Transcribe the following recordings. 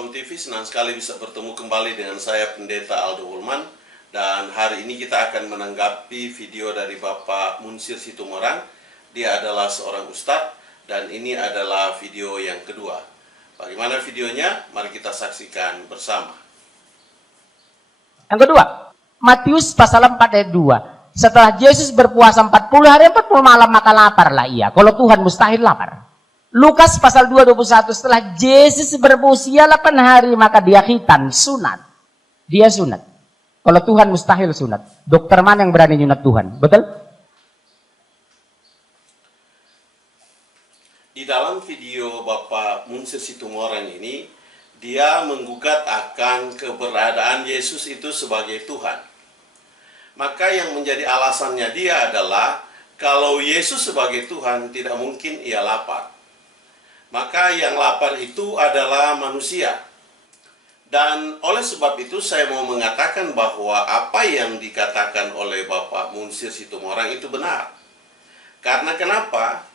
Shalom TV, senang sekali bisa bertemu kembali dengan saya Pendeta Aldo Ulman. Dan hari ini kita akan menanggapi video dari Bapak Munsir Situmorang. Dia adalah seorang ustadz dan ini adalah video yang kedua. Bagaimana videonya? Mari kita saksikan bersama. Yang kedua, Matius pasal 4 ayat 2. Setelah Yesus berpuasa 40 hari 40 malam maka laparlah ia. Kalau Tuhan mustahil lapar. Lukas pasal 2:21, setelah Yesus berusia 8 hari maka dia khitan, sunat. Dia sunat. Kalau Tuhan mustahil sunat. Dokter mana yang berani nyunat Tuhan? Betul? Di dalam video Bapak Munsir Situmorang ini, dia menggugat akan keberadaan Yesus itu sebagai Tuhan. Maka yang menjadi alasannya dia adalah, kalau Yesus sebagai Tuhan tidak mungkin ia lapar. Maka yang lapar itu adalah manusia. Dan oleh sebab itu saya mau mengatakan bahwa apa yang dikatakan oleh Bapak Munsir Situmorang itu benar. Karena kenapa?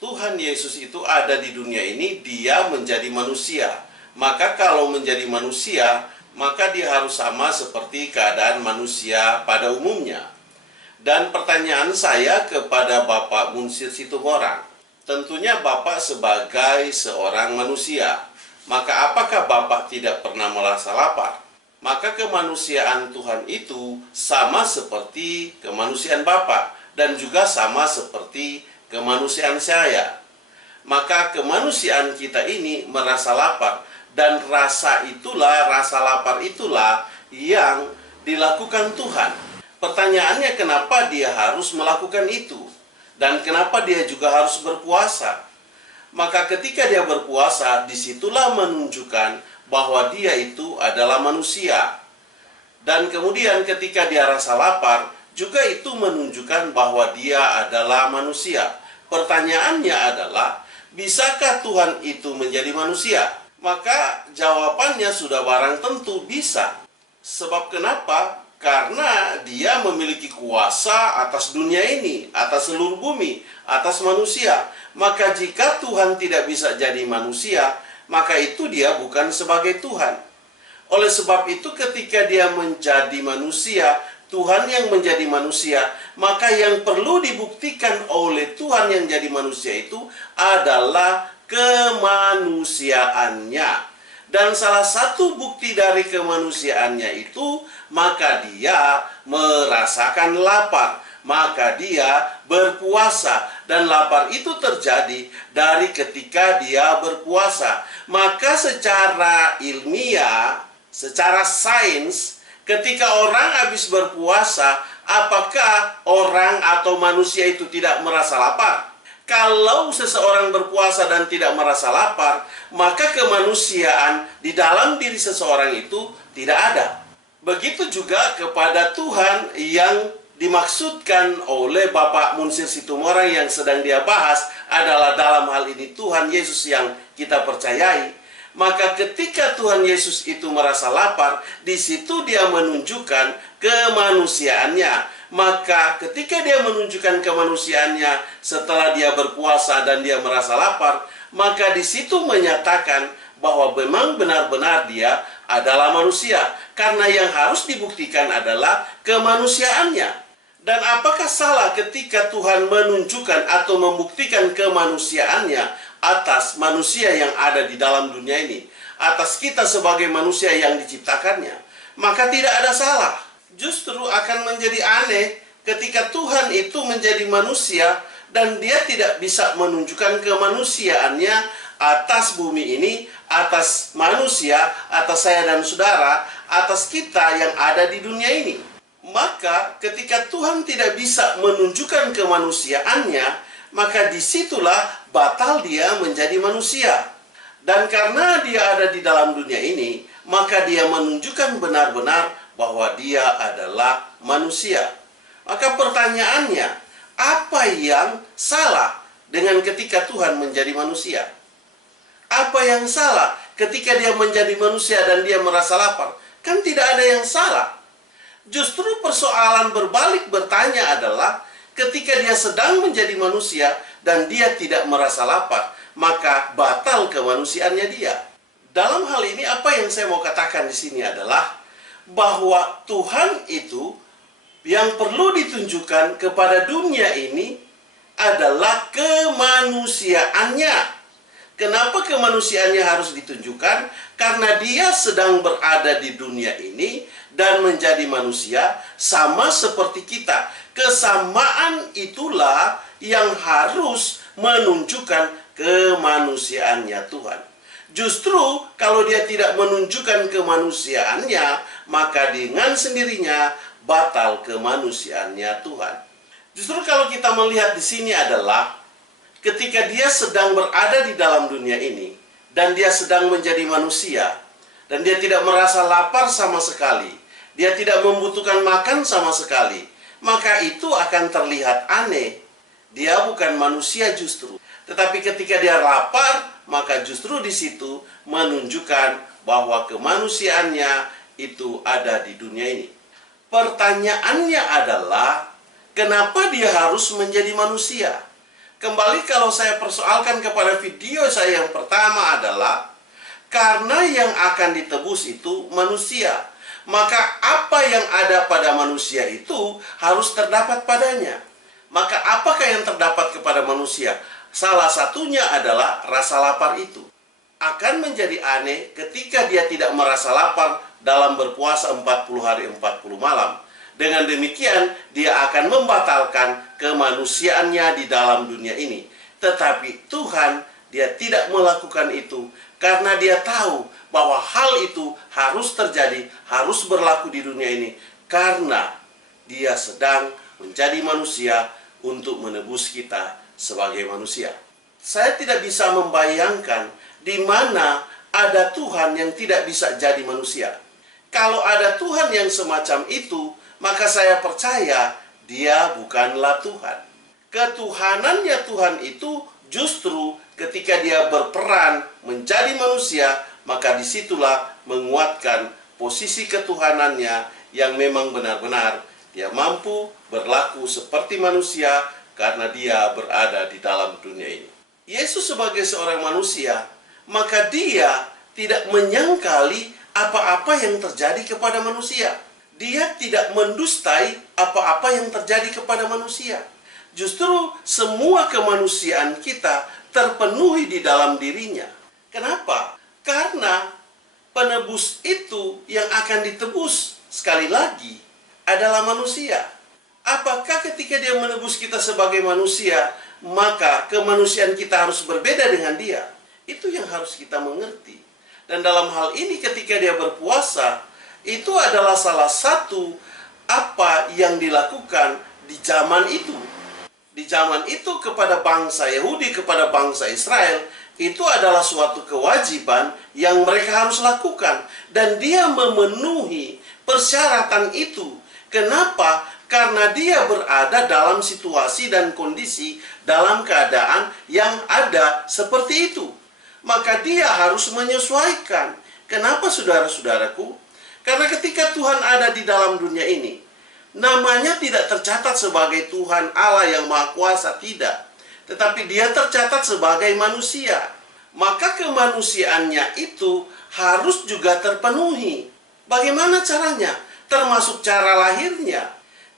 Tuhan Yesus itu ada di dunia ini, dia menjadi manusia. Maka kalau menjadi manusia, maka dia harus sama seperti keadaan manusia pada umumnya. Dan pertanyaan saya kepada Bapak Munsir Situmorang, tentunya Bapak sebagai seorang manusia, maka apakah Bapak tidak pernah merasa lapar? Maka kemanusiaan Tuhan itu sama seperti kemanusiaan Bapak, dan juga sama seperti kemanusiaan saya. Maka kemanusiaan kita ini merasa lapar, dan rasa lapar itulah yang dilakukan Tuhan. Pertanyaannya, kenapa dia harus melakukan itu? Dan kenapa dia juga harus berpuasa? Maka ketika dia berpuasa, disitulah menunjukkan bahwa dia itu adalah manusia. Dan kemudian ketika dia rasa lapar, juga itu menunjukkan bahwa dia adalah manusia. Pertanyaannya adalah, bisakah Tuhan itu menjadi manusia? Maka jawabannya sudah barang tentu bisa. Sebab kenapa? Karena dia memiliki kuasa atas dunia ini, atas seluruh bumi, atas manusia. Maka jika Tuhan tidak bisa jadi manusia, maka itu dia bukan sebagai Tuhan. Oleh sebab itu ketika dia menjadi manusia, Tuhan yang menjadi manusia, maka yang perlu dibuktikan oleh Tuhan yang jadi manusia itu adalah kemanusiaannya. Dan salah satu bukti dari kemanusiaannya itu, maka dia merasakan lapar. Maka dia berpuasa. Dan lapar itu terjadi dari ketika dia berpuasa. Maka secara ilmiah, secara sains, ketika orang habis berpuasa, apakah orang atau manusia itu tidak merasa lapar? Kalau seseorang berpuasa dan tidak merasa lapar, maka kemanusiaan di dalam diri seseorang itu tidak ada. Begitu juga kepada Tuhan yang dimaksudkan oleh Bapak Munsir Situmorang yang sedang dia bahas adalah dalam hal ini Tuhan Yesus yang kita percayai. Maka ketika Tuhan Yesus itu merasa lapar, di situ dia menunjukkan kemanusiaannya. Maka ketika dia menunjukkan kemanusiaannya setelah dia berpuasa dan dia merasa lapar, maka di situ menyatakan bahwa memang benar-benar dia adalah manusia. Karena yang harus dibuktikan adalah kemanusiaannya. Dan apakah salah ketika Tuhan menunjukkan atau membuktikan kemanusiaannya atas manusia yang ada di dalam dunia ini, atas kita sebagai manusia yang diciptakannya? Maka tidak ada salah. Justru akan menjadi aneh ketika Tuhan itu menjadi manusia dan dia tidak bisa menunjukkan kemanusiaannya atas bumi ini, atas manusia, atas saya dan saudara, atas kita yang ada di dunia ini. Maka ketika Tuhan tidak bisa menunjukkan kemanusiaannya, maka disitulah batal dia menjadi manusia. Dan karena dia ada di dalam dunia ini, maka dia menunjukkan benar-benar bahwa dia adalah manusia. Maka pertanyaannya, apa yang salah dengan ketika Tuhan menjadi manusia? Apa yang salah ketika dia menjadi manusia dan dia merasa lapar? Kan tidak ada yang salah. Justru persoalan berbalik bertanya adalah ketika dia sedang menjadi manusia dan dia tidak merasa lapar, maka batal kemanusiaannya dia. Dalam hal ini apa yang saya mau katakan di sini adalah bahwa Tuhan itu yang perlu ditunjukkan kepada dunia ini adalah kemanusiaannya. Kenapa kemanusiaannya harus ditunjukkan? Karena dia sedang berada di dunia ini dan menjadi manusia sama seperti kita. Kesamaan itulah yang harus menunjukkan kemanusiaannya Tuhan. Justru kalau dia tidak menunjukkan kemanusiaannya, maka dengan sendirinya batal kemanusiaannya Tuhan. Justru kalau kita melihat di sini adalah ketika dia sedang berada di dalam dunia ini, dan dia sedang menjadi manusia, dan dia tidak merasa lapar sama sekali, dia tidak membutuhkan makan sama sekali, maka itu akan terlihat aneh. Dia bukan manusia justru. Tetapi ketika dia lapar, maka justru di situ menunjukkan bahwa kemanusiaannya itu ada di dunia ini. Pertanyaannya adalah, kenapa dia harus menjadi manusia? Kembali kalau saya persoalkan kepada video saya yang pertama adalah, karena yang akan ditebus itu manusia, maka apa yang ada pada manusia itu harus terdapat padanya. Maka apakah yang terdapat kepada manusia? Salah satunya adalah rasa lapar itu. Akan menjadi aneh ketika dia tidak merasa lapar dalam berpuasa 40 hari 40 malam. Dengan demikian, dia akan membatalkan kemanusiaannya di dalam dunia ini. Tetapi Tuhan, dia tidak melakukan itu karena dia tahu bahwa hal itu harus terjadi, harus berlaku di dunia ini. Karena dia sedang menjadi manusia untuk menebus kita sebagai manusia. Saya tidak bisa membayangkan di mana ada Tuhan yang tidak bisa jadi manusia. Kalau ada Tuhan yang semacam itu, maka saya percaya dia bukanlah Tuhan. Ketuhanannya Tuhan itu justru ketika dia berperan menjadi manusia, maka disitulah menguatkan posisi ketuhanannya yang memang benar-benar dia mampu berlaku seperti manusia karena dia berada di dalam dunia ini. Yesus sebagai seorang manusia, maka dia tidak menyangkali apa-apa yang terjadi kepada manusia. Dia tidak mendustai apa-apa yang terjadi kepada manusia. Justru semua kemanusiaan kita terpenuhi di dalam dirinya. Kenapa? Karena penebus itu yang akan ditebus sekali lagi adalah manusia. Apakah ketika dia menebus kita sebagai manusia, maka kemanusiaan kita harus berbeda dengan dia? Itu yang harus kita mengerti. Dan dalam hal ini ketika dia berpuasa, itu adalah salah satu apa yang dilakukan di zaman itu. Di zaman itu kepada bangsa Yahudi, kepada bangsa Israel, itu adalah suatu kewajiban yang mereka harus lakukan. Dan dia memenuhi persyaratan itu. Kenapa? Karena dia berada dalam situasi dan kondisi, dalam keadaan yang ada seperti itu. Maka dia harus menyesuaikan. Kenapa saudara-saudaraku? Karena ketika Tuhan ada di dalam dunia ini, namanya tidak tercatat sebagai Tuhan Allah yang Maha Kuasa, tidak. Tetapi dia tercatat sebagai manusia. Maka kemanusiaannya itu harus juga terpenuhi. Bagaimana caranya? Termasuk cara lahirnya.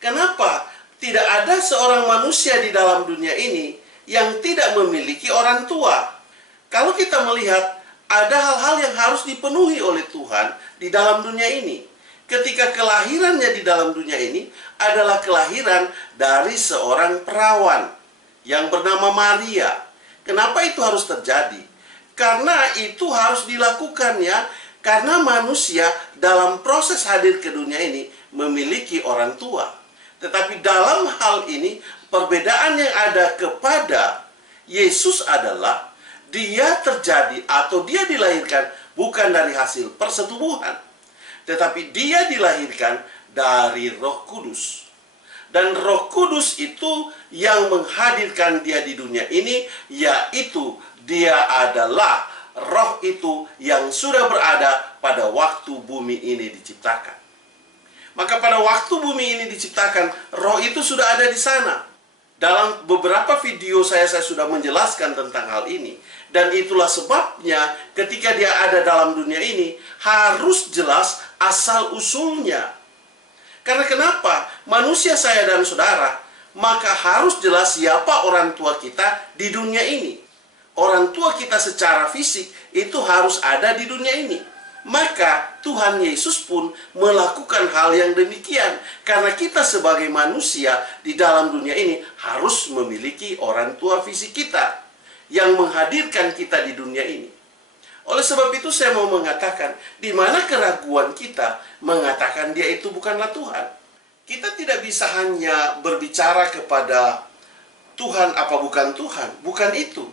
Kenapa? Tidak ada seorang manusia di dalam dunia ini yang tidak memiliki orang tua. Kalau kita melihat, ada hal-hal yang harus dipenuhi oleh Tuhan di dalam dunia ini. Ketika kelahirannya di dalam dunia ini adalah kelahiran dari seorang perawan yang bernama Maria. Kenapa itu harus terjadi? Karena itu harus dilakukan ya, karena manusia dalam proses hadir ke dunia ini memiliki orang tua. Tetapi dalam hal ini perbedaan yang ada kepada Yesus adalah dia terjadi atau dia dilahirkan bukan dari hasil persetubuhan, tetapi dia dilahirkan dari Roh Kudus. Dan Roh Kudus itu yang menghadirkan dia di dunia ini, yaitu dia adalah Roh itu yang sudah berada pada waktu bumi ini diciptakan. Maka pada waktu bumi ini diciptakan, Roh itu sudah ada di sana. Dalam beberapa video saya sudah menjelaskan tentang hal ini. Dan itulah sebabnya ketika dia ada dalam dunia ini, harus jelas asal-usulnya. Karena kenapa? Manusia saya dan saudara, maka harus jelas siapa orang tua kita di dunia ini. Orang tua kita secara fisik itu harus ada di dunia ini. Maka Tuhan Yesus pun melakukan hal yang demikian. Karena kita sebagai manusia di dalam dunia ini harus memiliki orang tua fisik kita yang menghadirkan kita di dunia ini. Oleh sebab itu saya mau mengatakan, di mana keraguan kita mengatakan dia itu bukanlah Tuhan. Kita tidak bisa hanya berbicara kepada Tuhan apa bukan Tuhan, bukan itu.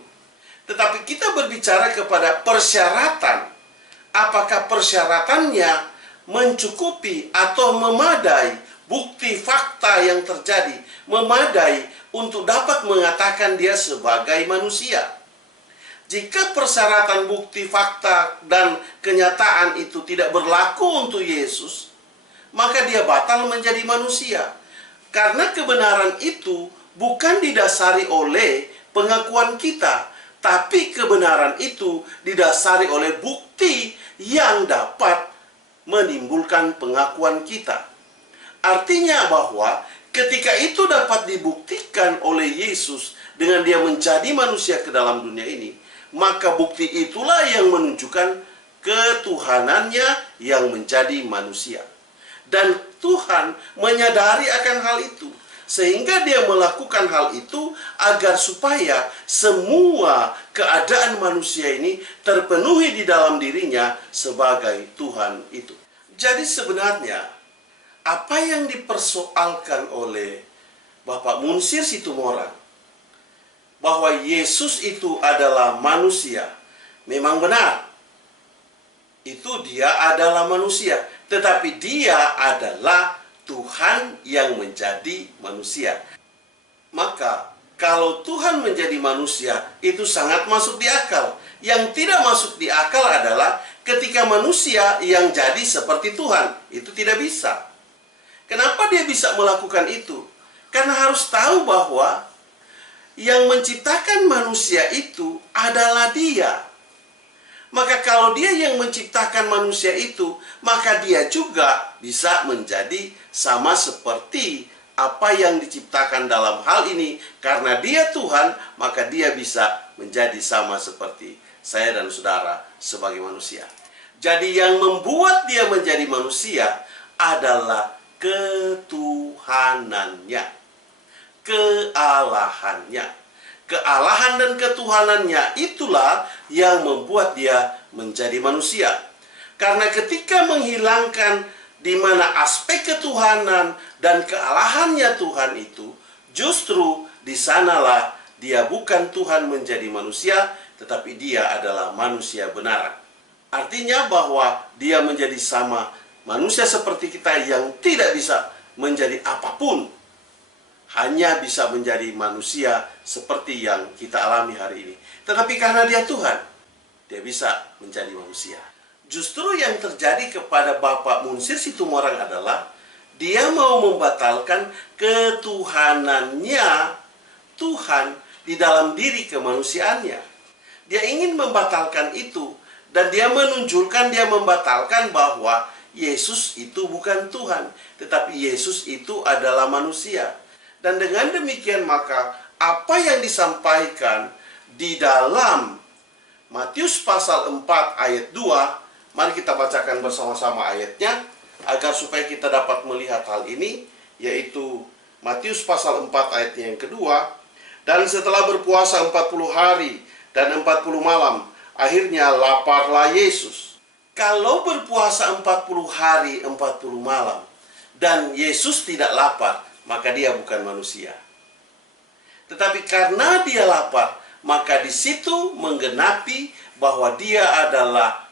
Tetapi kita berbicara kepada persyaratan. Apakah persyaratannya mencukupi atau memadai bukti fakta yang terjadi, memadai untuk dapat mengatakan dia sebagai manusia. Jika persyaratan bukti fakta dan kenyataan itu tidak berlaku untuk Yesus, maka dia batal menjadi manusia. Karena kebenaran itu bukan didasari oleh pengakuan kita, tapi kebenaran itu didasari oleh bukti yang dapat menimbulkan pengakuan kita. Artinya bahwa ketika itu dapat dibuktikan oleh Yesus dengan dia menjadi manusia ke dalam dunia ini, maka bukti itulah yang menunjukkan ketuhanannya yang menjadi manusia. Dan Tuhan menyadari akan hal itu, sehingga dia melakukan hal itu agar supaya semua keadaan manusia ini terpenuhi di dalam dirinya sebagai Tuhan itu. Jadi sebenarnya apa yang dipersoalkan oleh Bapak Munsir Situmorang, bahwa Yesus itu adalah manusia, memang benar. Itu dia adalah manusia, tetapi dia adalah Tuhan yang menjadi manusia. Maka kalau Tuhan menjadi manusia, itu sangat masuk di akal. Yang tidak masuk di akal adalah ketika manusia yang jadi seperti Tuhan. Itu tidak bisa. Kenapa dia bisa melakukan itu? Karena harus tahu bahwa yang menciptakan manusia itu adalah dia. Maka kalau dia yang menciptakan manusia itu, maka dia juga bisa menjadi sama seperti apa yang diciptakan dalam hal ini. Karena dia Tuhan, maka dia bisa menjadi sama seperti saya dan saudara sebagai manusia. Jadi yang membuat dia menjadi manusia adalah ketuhanannya, kealahannya. Kealahan dan ketuhanannya itulah yang membuat dia menjadi manusia. Karena ketika menghilangkan di mana aspek ketuhanan dan kealahannya Tuhan itu, justru di sanalah dia bukan Tuhan menjadi manusia, tetapi dia adalah manusia benaran. Artinya bahwa dia menjadi sama manusia seperti kita yang tidak bisa menjadi apapun. Hanya bisa menjadi manusia seperti yang kita alami hari ini. Tetapi karena dia Tuhan, dia bisa menjadi manusia. Justru yang terjadi kepada Bapak Munsir Situmorang adalah dia mau membatalkan ketuhanannya Tuhan di dalam diri kemanusiaannya. Dia ingin membatalkan itu. Dan dia menunjukkan, dia membatalkan bahwa Yesus itu bukan Tuhan. Tetapi Yesus itu adalah manusia. Dan dengan demikian maka apa yang disampaikan di dalam Matius pasal 4 ayat 2, mari kita bacakan bersama-sama ayatnya agar supaya kita dapat melihat hal ini, yaitu Matius pasal 4 ayat yang kedua. Dan setelah berpuasa 40 hari dan 40 malam, akhirnya laparlah Yesus. Kalau berpuasa 40 hari 40 malam dan Yesus tidak lapar, maka dia bukan manusia. Tetapi karena dia lapar, maka di situ menggenapi bahwa dia adalah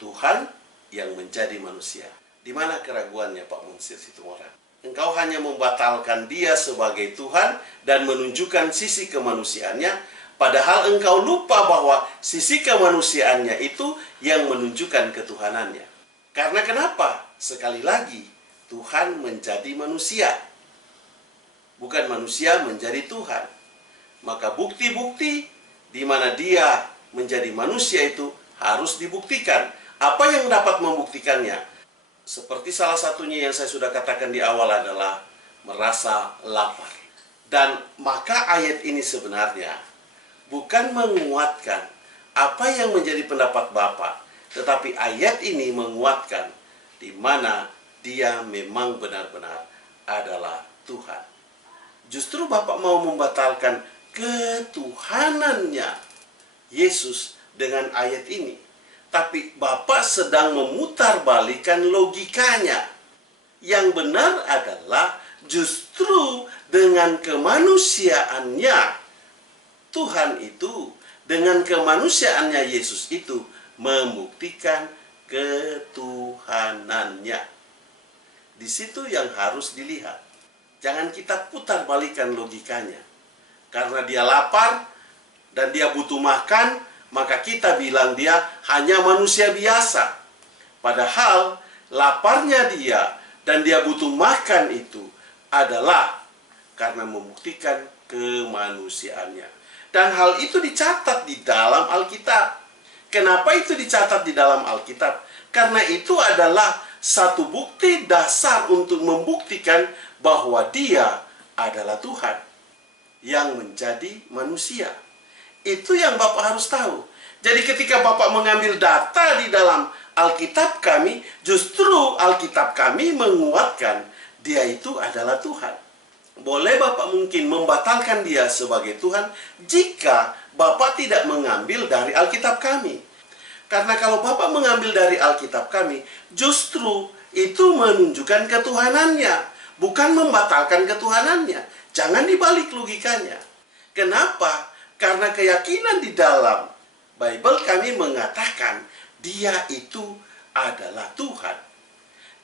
Tuhan yang menjadi manusia. Di mana keraguannya Pak Munsir Situmorang? Engkau hanya membatalkan dia sebagai Tuhan dan menunjukkan sisi kemanusiaannya, padahal engkau lupa bahwa sisi kemanusiaannya itu yang menunjukkan ketuhanannya. Karena kenapa? Sekali lagi, Tuhan menjadi manusia. bukan manusia menjadi Tuhan. Maka bukti-bukti di mana dia menjadi manusia itu harus dibuktikan. Apa yang dapat membuktikannya? Seperti salah satunya yang saya sudah katakan di awal adalah merasa lapar. Dan maka ayat ini sebenarnya bukan menguatkan apa yang menjadi pendapat Bapak, tetapi ayat ini menguatkan di mana dia memang benar-benar adalah Tuhan. Justru Bapak mau membatalkan ketuhanannya Yesus dengan ayat ini. Tapi Bapak sedang memutarbalikkan logikanya. Yang benar adalah justru dengan kemanusiaannya Tuhan itu, dengan kemanusiaannya Yesus itu membuktikan ketuhanannya. Di situ yang harus dilihat. Jangan kita putar balikan logikanya. Karena dia lapar dan dia butuh makan, maka kita bilang dia hanya manusia biasa. Padahal laparnya dia dan dia butuh makan itu adalah karena membuktikan kemanusiaannya. Dan hal itu dicatat di dalam Alkitab. Kenapa itu dicatat di dalam Alkitab? Karena itu adalah satu bukti dasar untuk membuktikan bahwa dia adalah Tuhan yang menjadi manusia. Itu yang Bapak harus tahu. Jadi ketika Bapak mengambil data di dalam Alkitab kami, justru Alkitab kami menguatkan dia itu adalah Tuhan. Boleh Bapak mungkin membatalkan dia sebagai Tuhan jika Bapak tidak mengambil dari Alkitab kami. Karena kalau Bapak mengambil dari Alkitab kami, justru itu menunjukkan ketuhanannya, bukan membatalkan ketuhanannya. Jangan dibalik logikanya. Kenapa? Karena keyakinan di dalam Bible kami mengatakan dia itu adalah Tuhan.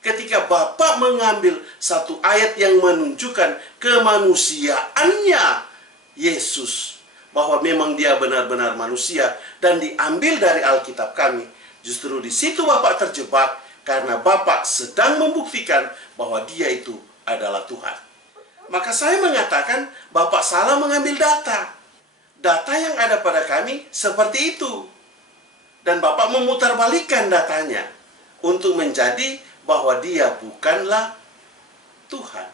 Ketika Bapak mengambil satu ayat yang menunjukkan kemanusiaannya Yesus, bahwa memang dia benar-benar manusia, dan diambil dari Alkitab kami, justru di situ Bapak terjebak karena Bapak sedang membuktikan bahwa dia itu adalah Tuhan. Maka saya mengatakan Bapak salah mengambil data. Data yang ada pada kami seperti itu. Dan Bapak memutarbalikkan datanya untuk menjadi bahwa dia bukanlah Tuhan.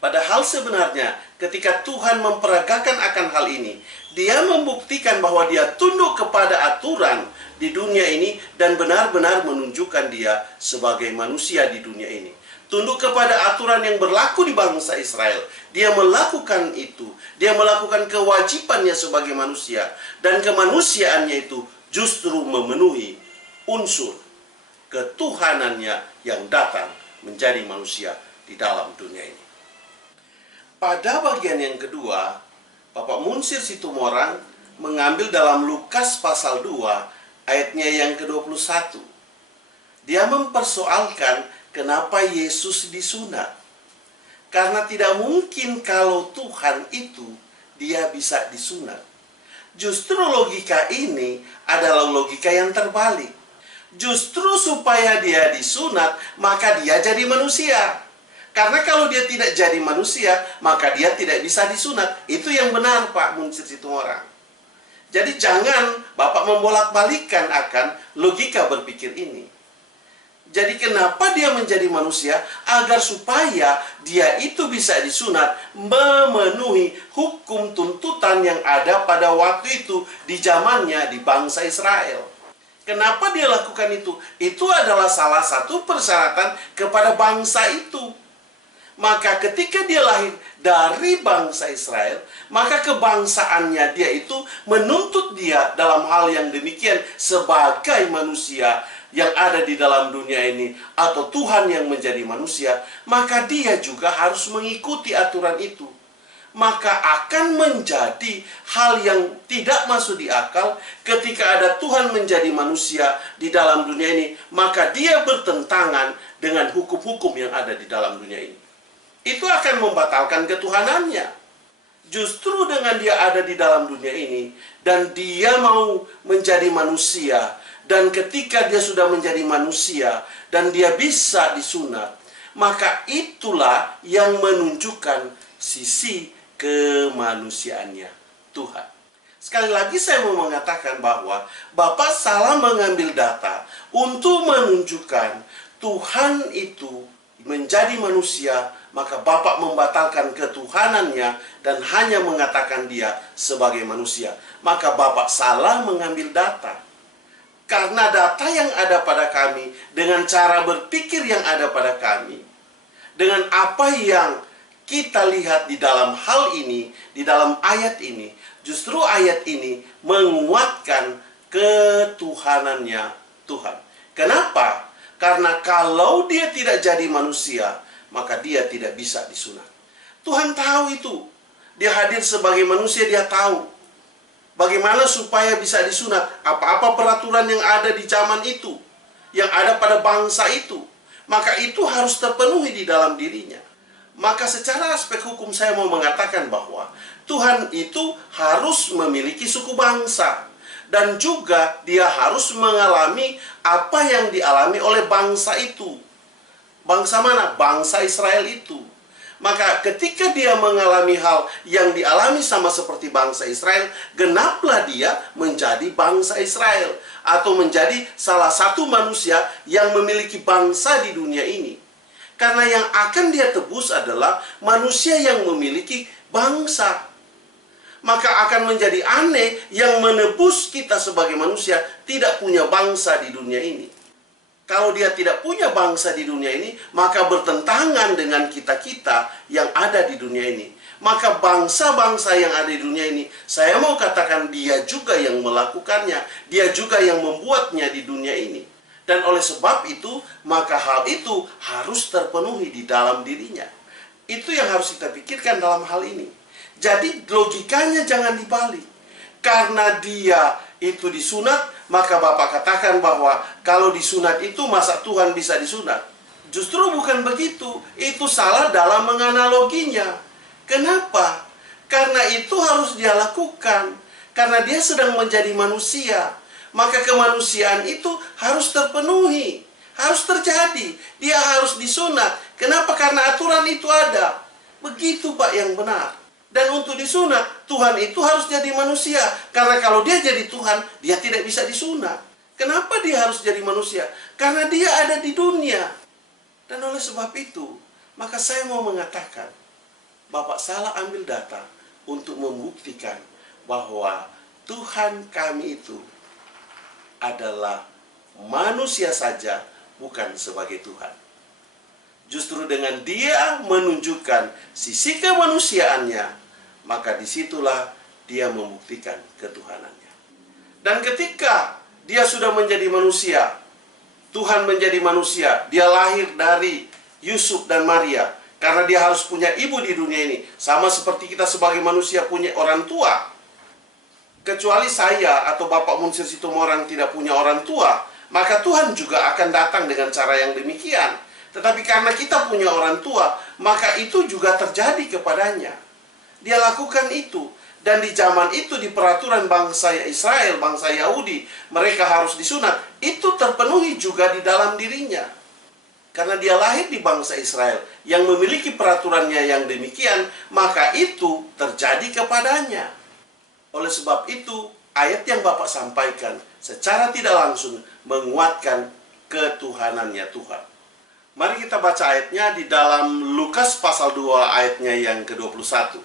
Padahal sebenarnya ketika Tuhan memperagakan akan hal ini, dia membuktikan bahwa dia tunduk kepada aturan di dunia ini dan benar-benar menunjukkan dia sebagai manusia di dunia ini. Tunduk kepada aturan yang berlaku di bangsa Israel. Dia melakukan itu. Dia melakukan kewajibannya sebagai manusia. Dan kemanusiaannya itu justru memenuhi unsur ketuhanannya yang datang menjadi manusia di dalam dunia ini. Pada bagian yang kedua, Bapak Munsir Situmorang mengambil dalam Lukas pasal 2 ayatnya yang ke-21. Dia mempersoalkan kenapa Yesus disunat? Karena tidak mungkin kalau Tuhan itu dia bisa disunat. Justru logika ini adalah logika yang terbalik. Justru supaya dia disunat, maka dia jadi manusia. Karena kalau dia tidak jadi manusia, maka dia tidak bisa disunat. Itu yang benar Pak Munsir Situmorang. Jadi jangan Bapak membolak-balikkan akan logika berpikir ini. Jadi kenapa dia menjadi manusia? Agar supaya dia itu bisa disunat memenuhi hukum tuntutan yang ada pada waktu itu di zamannya di bangsa Israel. Kenapa dia lakukan itu? Itu adalah salah satu persyaratan kepada bangsa itu. Maka ketika dia lahir dari bangsa Israel, maka kebangsaannya dia itu menuntut dia dalam hal yang demikian sebagai manusia yang ada di dalam dunia ini, atau Tuhan yang menjadi manusia, maka dia juga harus mengikuti aturan itu. Maka akan menjadi hal yang tidak masuk di akal ketika ada Tuhan menjadi manusia di dalam dunia ini, maka dia bertentangan dengan hukum-hukum yang ada di dalam dunia ini. Itu akan membatalkan ketuhanannya. Justru dengan dia ada di dalam dunia ini, dan dia mau menjadi manusia, dan ketika dia sudah menjadi manusia dan dia bisa disunat, maka itulah yang menunjukkan sisi kemanusiaannya Tuhan. Sekali lagi saya mau mengatakan bahwa Bapak salah mengambil data untuk menunjukkan Tuhan itu menjadi manusia, maka Bapak membatalkan ketuhanannya dan hanya mengatakan dia sebagai manusia. Maka Bapak salah mengambil data. Karena data yang ada pada kami, dengan cara berpikir yang ada pada kami, dengan apa yang kita lihat di dalam hal ini, di dalam ayat ini, justru ayat ini menguatkan ketuhanannya Tuhan. Kenapa? Karena kalau dia tidak jadi manusia, maka dia tidak bisa disunat. Tuhan tahu itu. Dia hadir sebagai manusia, dia tahu bagaimana supaya bisa disunat. Apa-apa peraturan yang ada di zaman itu, yang ada pada bangsa itu, maka itu harus terpenuhi di dalam dirinya. Maka secara aspek hukum saya mau mengatakan bahwa Tuhan itu harus memiliki suku bangsa. Dan juga dia harus mengalami apa yang dialami oleh bangsa itu. Bangsa mana? Bangsa Israel itu. Maka ketika dia mengalami hal yang dialami sama seperti bangsa Israel, genaplah dia menjadi bangsa Israel. Atau menjadi salah satu manusia yang memiliki bangsa di dunia ini. Karena yang akan dia tebus adalah manusia yang memiliki bangsa. Maka akan menjadi aneh yang menebus kita sebagai manusia tidak punya bangsa di dunia ini. Kalau dia tidak punya bangsa di dunia ini, maka bertentangan dengan kita-kita yang ada di dunia ini. Maka bangsa-bangsa yang ada di dunia ini, saya mau katakan dia juga yang melakukannya, dia juga yang membuatnya di dunia ini. Dan oleh sebab itu, maka hal itu harus terpenuhi di dalam dirinya. Itu yang harus kita pikirkan dalam hal ini. Jadi logikanya jangan dibalik. Karena dia itu disunat, maka Bapak katakan bahwa kalau disunat itu masa Tuhan bisa disunat. Justru bukan begitu. Itu salah dalam menganaloginya. Kenapa? Karena itu harus dia lakukan. Karena dia sedang menjadi manusia. Maka kemanusiaan itu harus terpenuhi. Harus terjadi. Dia harus disunat. Kenapa? Karena aturan itu ada. Begitu Pak yang benar. Dan untuk disunat, Tuhan itu harus jadi manusia. Karena kalau dia jadi Tuhan, dia tidak bisa disunat. Kenapa dia harus jadi manusia? Karena dia ada di dunia. Dan oleh sebab itu, maka saya mau mengatakan, Bapak salah ambil data untuk membuktikan bahwa Tuhan kami itu adalah manusia saja, bukan sebagai Tuhan. Justru dengan dia menunjukkan sisi kemanusiaannya, maka disitulah dia membuktikan ketuhanannya. Dan ketika dia sudah menjadi manusia, Tuhan menjadi manusia, dia lahir dari Yusuf dan Maria. Karena dia harus punya ibu di dunia ini. Sama seperti kita sebagai manusia punya orang tua. Kecuali saya atau Bapak Munsir Situmorang tidak punya orang tua, maka Tuhan juga akan datang dengan cara yang demikian. Tetapi karena kita punya orang tua, maka itu juga terjadi kepadanya. Dia lakukan itu. Dan di zaman itu, di peraturan bangsa Israel, bangsa Yahudi, mereka harus disunat. Itu terpenuhi juga di dalam dirinya. Karena dia lahir di bangsa Israel, yang memiliki peraturannya yang demikian, maka itu terjadi kepadanya. Oleh sebab itu, ayat yang Bapak sampaikan secara tidak langsung menguatkan ketuhanannya Tuhan. Mari kita baca ayatnya di dalam Lukas pasal 2 ayatnya yang ke-21.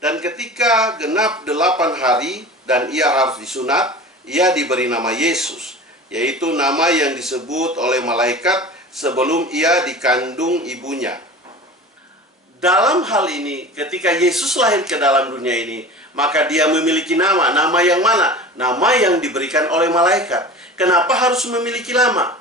Dan ketika genap 8 hari dan ia harus disunat, ia diberi nama Yesus, yaitu nama yang disebut oleh malaikat sebelum ia dikandung ibunya. Dalam hal ini, ketika Yesus lahir ke dalam dunia ini, maka dia memiliki nama. Nama yang mana? Nama yang diberikan oleh malaikat. Kenapa harus memiliki nama?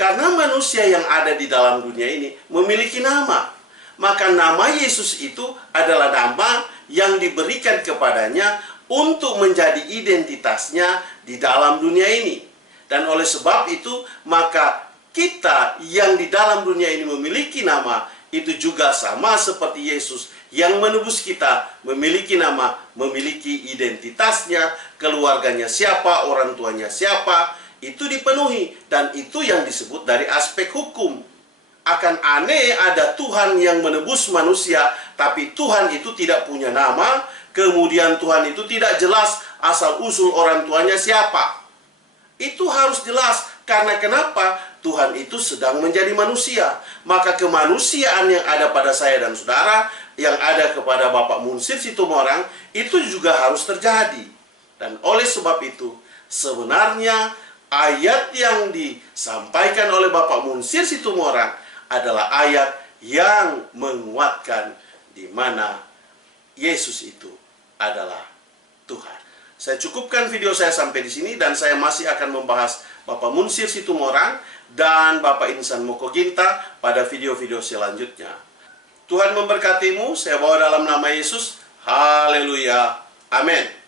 Karena manusia yang ada di dalam dunia ini memiliki nama. Maka nama Yesus itu adalah nama yang diberikan kepadanya untuk menjadi identitasnya di dalam dunia ini. Dan oleh sebab itu, maka kita yang di dalam dunia ini memiliki nama, itu juga sama seperti Yesus yang menebus kita, memiliki nama, memiliki identitasnya, keluarganya siapa, orang tuanya siapa, itu dipenuhi. Dan itu yang disebut dari aspek hukum. Akan aneh ada Tuhan yang menebus manusia, tapi Tuhan itu tidak punya nama, kemudian Tuhan itu tidak jelas asal-usul orang tuanya siapa. Itu harus jelas, karena kenapa? Tuhan itu sedang menjadi manusia. Maka kemanusiaan yang ada pada saya dan saudara, yang ada kepada Bapak Munsir Situmorang, itu juga harus terjadi. Dan oleh sebab itu, sebenarnya ayat yang disampaikan oleh Bapak Munsir Situmorang adalah ayat yang menguatkan di mana Yesus itu adalah Tuhan. Saya cukupkan video saya sampai di sini, dan saya masih akan membahas Bapak Munsir Situmorang dan Bapak Insan Mokoginta pada video-video selanjutnya. Tuhan memberkatimu, saya bawa dalam nama Yesus. Haleluya. Amin.